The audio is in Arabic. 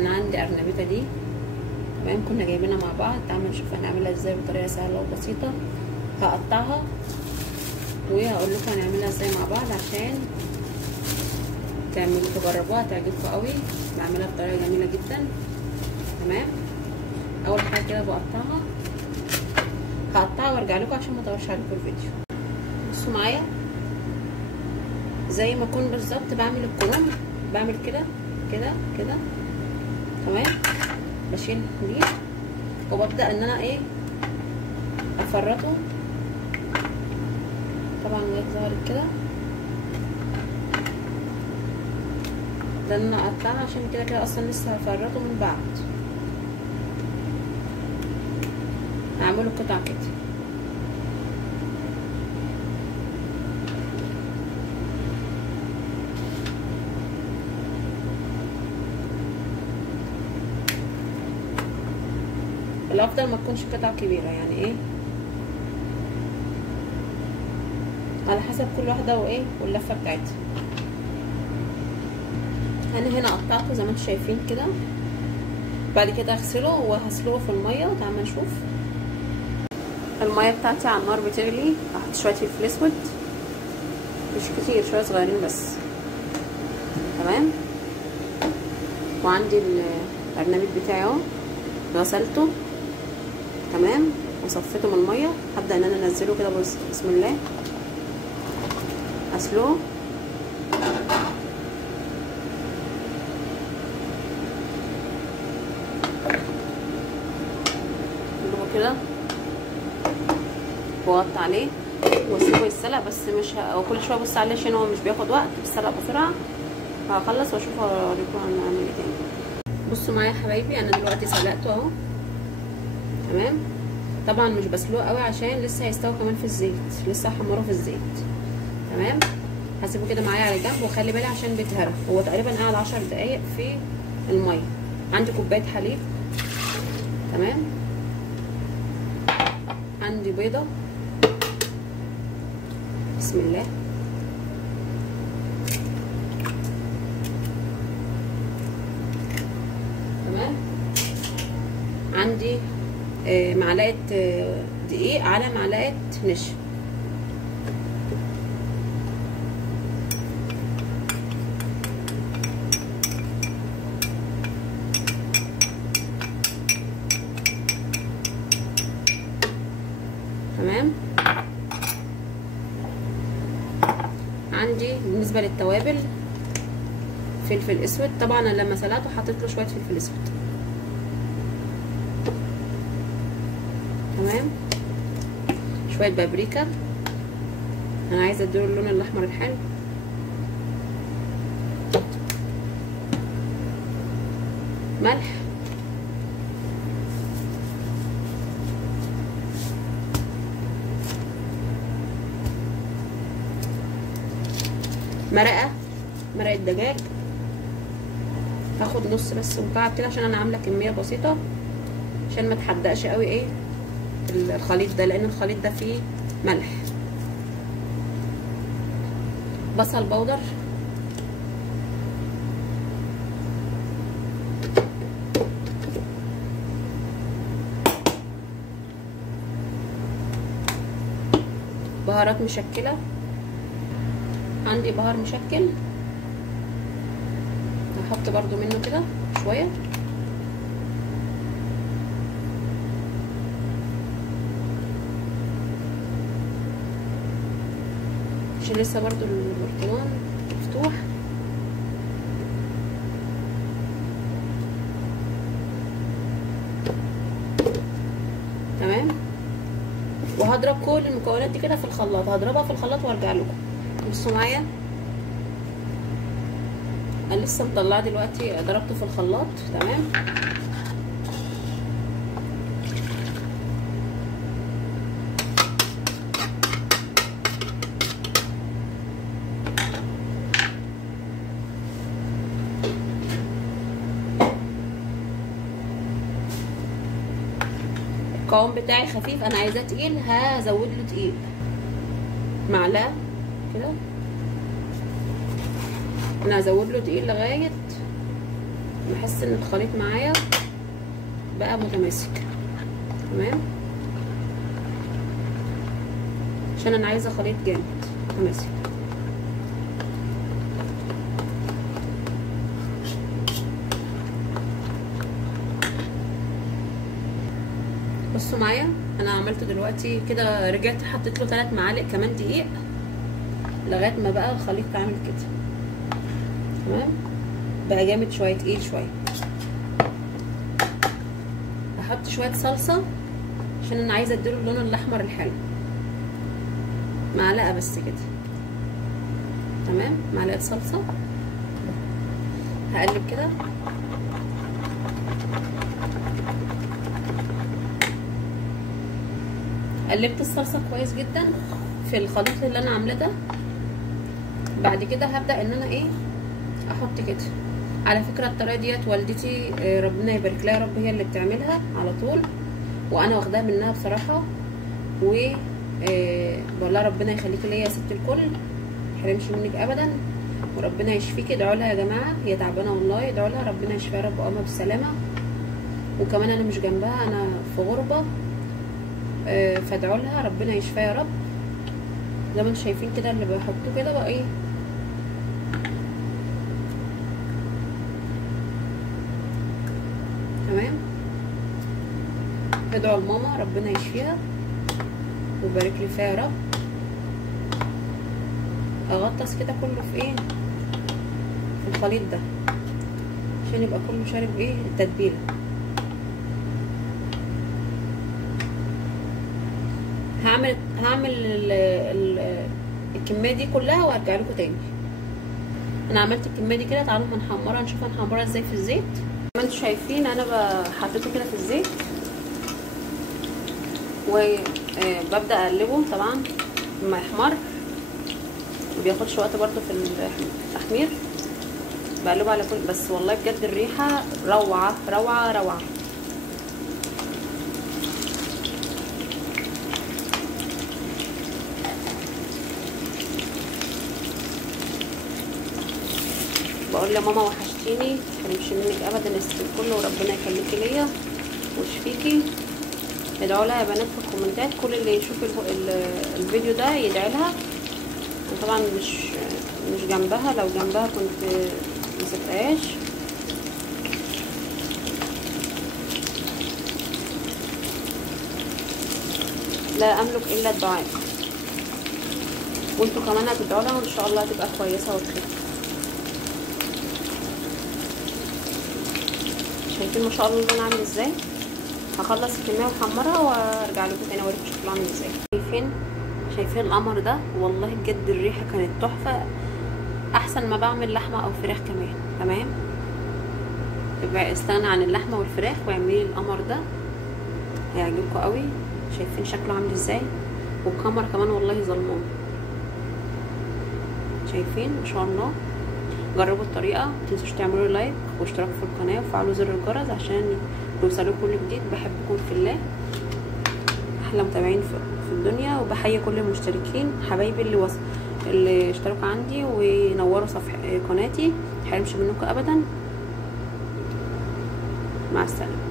انا عندي ارنبيطه دي تمام، كنا جايبينها مع بعض. تعالوا نشوف هنعملها ازاي بطريقه سهله وبسيطه. هقطعها وهقول لكم هنعملها ازاي مع بعض عشان تعملوا تجربوها تعجبكم قوي. بعملها بطريقه جميله جدا. تمام، اول حاجه كده هقطعها وارجع لكم عشان ما اطولش عليكم الفيديو. بصوا معايا زي ما اكون بالظبط بعمل الكروم، بعمل كده كده كده. تمام، بشيل دي وببدا ان انا افرطه. طبعا لغايه ظهرت كده، ده انا اقطعها عشان كده كده اصلا لسه هفرطه من بعد. هعمله قطع كده. الافضل ما تكونش قطع كبيره، يعني على حسب كل واحده واللفه بتاعتها. انا هنا قطعته زي ما انتم شايفين كده. بعد كده اغسله وهسلقه في الميه. تعالوا نشوف. الميه بتاعتي على النار بتغلي. هحط شويه فلفل اسود، مش كتير، شويه صغيرين بس. تمام، وعندي الارنبيط بتاعي اهو غسلته. تمام، وصفيته من الميه. هبدا ان انا انزله كده. بسم الله، اسلقه. كده واغطي عليه واسيبه يتسلق. بس مش كل شويه ابص عليه عشان هو مش بياخد وقت، بيتسلق بسرعه. هخلص واشوف اوريكم هنعمل ايه تاني. بصوا معايا يا حبايبي، انا دلوقتي سلقته اهو. تمام، طبعا مش بسلقه قوي عشان لسه هيستوي كمان في الزيت، لسه هحمره في الزيت. تمام، هسيبه كده معايا على جنب. وخلي بالي عشان بيتهرى. هو تقريبا قاعد 10 دقايق في الميه. عندي كوبايه حليب. تمام، عندي بيضه. بسم الله. تمام، عندي معلقه دقيق على معلقه نشا. تمام، عندي بالنسبه للتوابل فلفل اسود. طبعا انا لما سلقته حطيت له شويه فلفل اسود. تمام، شويه بابريكا، انا عايزه اديله اللون الاحمر الحلو. ملح، مرقه دجاج. هاخد نص بس مكعب كده عشان انا عامله كميه بسيطه عشان ما تحدقش قوي الخليط ده، لان الخليط ده فيه ملح. بصل بودر، بهارات مشكله. عندي بهار مشكل، هحط برضو منه كده شويه. عشان لسه برضو البرطمان مفتوح. تمام، وهضرب كل المكونات دي كده في الخلاط. هضربها في الخلاط وارجع لكم. بصوا معايا، انا لسه مطلعه دلوقتي، ضربته في الخلاط. تمام، القوام بتاعي خفيف، انا عايزاه تقيل هزود له دقيق. معلقه كده، انا هزود له دقيق لغايه بحس ان الخليط معايا بقى متماسك. تمام، عشان انا عايزه خليط جامد متماسك. بصوا معايا، انا عملت دلوقتي كده، رجعت حطيت له 3 معالق كمان دقيق لغايه ما بقى الخليط عامل كده. تمام، بقى جامد شويه، تقيل شويه. هحط شويه صلصه عشان انا عايزه اديله اللون الاحمر الحلو. معلقه بس كده. تمام، معلقه صلصه. هقلب كده. قلبت الصلصه كويس جدا في الخليط اللي انا عاملاه ده. بعد كده هبدا ان انا ايه، احط كده. على فكره الطريقه ديت والدتي ربنا يبارك لها يا رب هي اللي بتعملها على طول، وانا واخداها منها بصراحه. و بقول لها ربنا يخليكي ليا يا ست الكل، محرمش منك ابدا، وربنا يشفيكي. ادعوا لها يا جماعه، هي تعبانه والله، ادعوا لها ربنا يشفيها يا رب وقامها بالسلامه. وكمان انا مش جنبها، انا في غربه، فادعوا لها ربنا يشفيها يا رب. زي ما انتم شايفين كده اللي بحطه كده بقى ايه، تمام. ادعوا لماما ربنا يشفيها ويبارك لي فيها يا رب. اغطس كده كله في ايه، في الخليط ده عشان يبقى كله شارب ايه التتبيله. هعمل الكميه دي كلها وهرجع لكم تاني. انا عملت الكميه دي كده، تعالوا نحمرها نشوف هنحمرها ازاي في الزيت. زي ما انتم شايفين انا حطيته كده في الزيت وببدا اقلبه طبعا لما يحمر، مبياخدش وقت برده في التحمير. بقلبه على كل، بس والله بجد الريحه روعه روعه روعه. بقول لماما وحشتيني، متحرمش منك ابدا يا ست الكل، وربنا يخليكي ليا ويشفيكي. ادعوا لها يا بنات في الكومنتات، كل اللي يشوف الفيديو ده يدعي لها. وطبعا مش جنبها، لو جنبها كنت مسبقاش. لا املك الا الدعاء، وانتوا كمان هتدعوا لها وان شاء الله هتبقى كويسه وتخف. شايفين ما شاء الله اللون عامل ازاي. هخلص الكميه واحمرها وارجع لكم تاني اوريكم شكله عامل ازاي. شايفين القمر ده، والله بجد الريحه كانت تحفه، احسن ما بعمل لحمه او فراخ كمان. تمام، يبقى استغنى عن اللحمه والفراخ واعملي القمر ده، هيعجبكم قوي. شايفين شكله عامل ازاي، والقمر كمان والله ظلمون. شايفين ما شاء الله. جربوا الطريقه، متنسوش تعملوا لايك واشتراك في القناه وفعلوا زر الجرس عشان يوصلوا كل جديد. بحبكم في الله، احلى متابعين في الدنيا. وبحيي كل المشتركين حبايبي اللي اشتركوا عندي ونوروا صفحه قناتي، متحرمش منكم ابدا. مع السلامه.